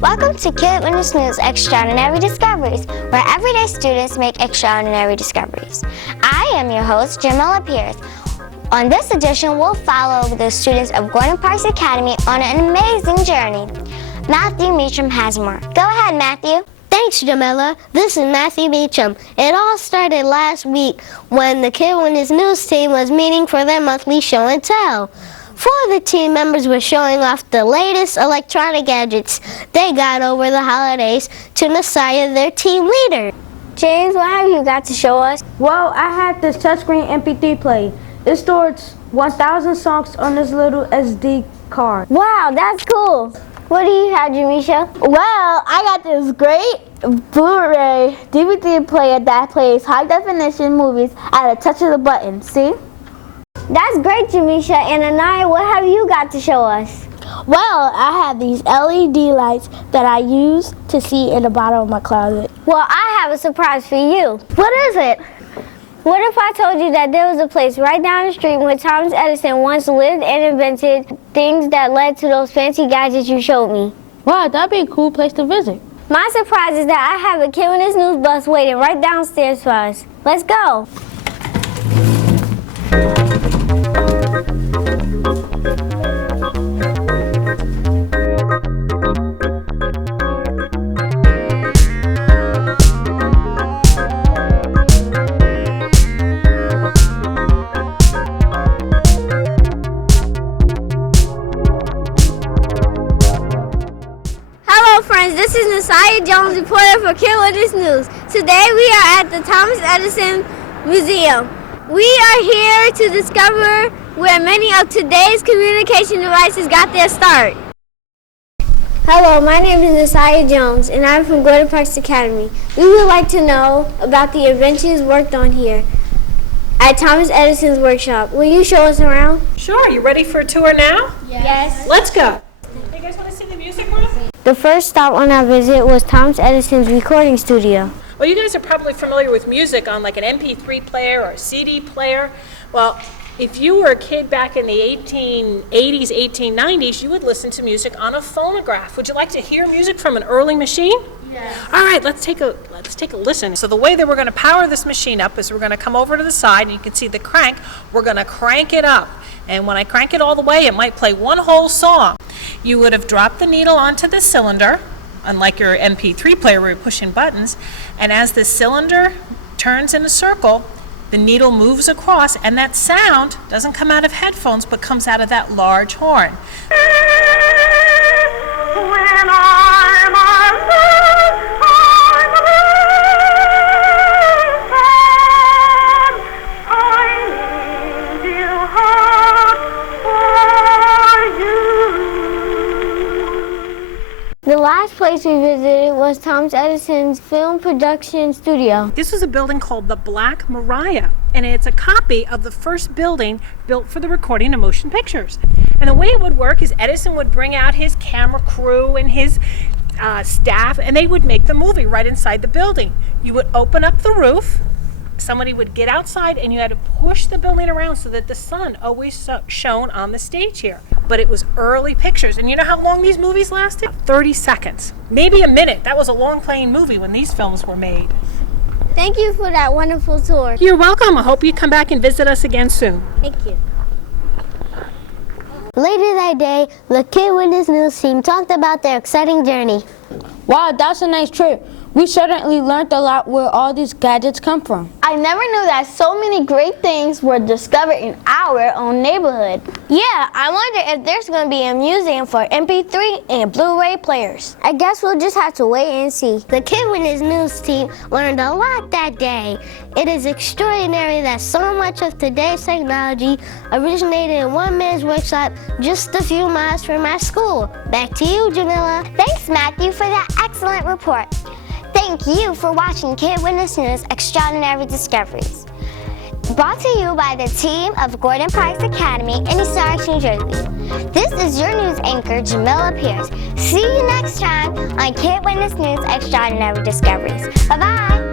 Welcome to Kid Witness News Extraordinary Discoveries, where everyday students make extraordinary discoveries. I am your host, Jamila Pierce. On this edition, we'll follow the students of Gordon Parks Academy on an amazing journey. Matthew Meacham has more. Go ahead, Matthew. Thanks, Jamila. This is Matthew Meacham. It all started last week when the Kid Witness News team was meeting for their monthly show and tell. 4 of the team members were showing off the latest electronic gadgets they got over the holidays to Messiah, their team leader. James, what have you got to show us? Well, I have this touchscreen MP3 player. It stores 1,000 songs on this little SD card. Wow, that's cool. What do you have, Jamisha? Well, I got this great Blu-ray DVD player that plays high-definition movies at a touch of the button. See? That's great, Jamisha. And Anaya, what have you got to show us? Well, I have these LED lights that I use to see in the bottom of my closet. Well, I have a surprise for you. What is it? What if I told you that there was a place right down the street where Thomas Edison once lived and invented things that led to those fancy gadgets you showed me? Wow, that'd be a cool place to visit. My surprise is that I have a Kid Witness News bus waiting right downstairs for us. Let's go. This is Messiah Jones, reporter for Kid Witness News. Today we are at the Thomas Edison Museum. We are here to discover where many of today's communication devices got their start. Hello, my name is Messiah Jones, and I'm from Gordon Parks Academy. We would like to know about the inventions worked on here at Thomas Edison's workshop. Will you show us around? Sure. You ready for a tour now? Yes. Let's go. You guys want to see the music room? The first stop on our visit was Thomas Edison's recording studio. Well, you guys are probably familiar with music on like an MP3 player or a CD player. Well, if you were a kid back in the 1880s, 1890s, you would listen to music on a phonograph. Would you like to hear music from an early machine? Yes. All right, let's take a listen. So the way that we're going to power this machine up is we're going to come over to the side, and you can see the crank. We're going to crank it up. And when I crank it all the way, it might play one whole song. You would have dropped the needle onto the cylinder, unlike your MP3 player where you're pushing buttons, and as the cylinder turns in a circle, the needle moves across, and that sound doesn't come out of headphones, but comes out of that large horn. The last place we visited was Thomas Edison's film production studio. This is a building called the Black Maria, and it's a copy of the first building built for the recording of motion pictures. And the way it would work is Edison would bring out his camera crew and his staff, and they would make the movie right inside the building. You would open up the roof, somebody would get outside, and you had to push the building around so that the sun always shone on the stage here. But it was early pictures, and you know how long these movies lasted? 30 seconds, maybe a minute. That was a long playing movie when these films were made. Thank you for that wonderful tour. You're welcome. I hope you come back and visit us again soon. Thank you. Later that day, the Kid Witness News team talked about their exciting journey. Wow, that's a nice trip. We certainly learned a lot where all these gadgets come from. I never knew that so many great things were discovered in our own neighborhood. Yeah, I wonder if there's going to be a museum for MP3 and Blu-ray players. I guess we'll just have to wait and see. The Kid Witness News team learned a lot that day. It is extraordinary that so much of today's technology originated in one man's workshop just a few miles from our school. Back to you, Jamila. Thanks, Matthew, for that excellent report. Thank you for watching Kid Witness News Extraordinary Discoveries. Brought to you by the team of Gordon Parks Academy in East Orange, New Jersey. This is your news anchor, Jamila Pierce. See you next time on Kid Witness News Extraordinary Discoveries. Bye-bye.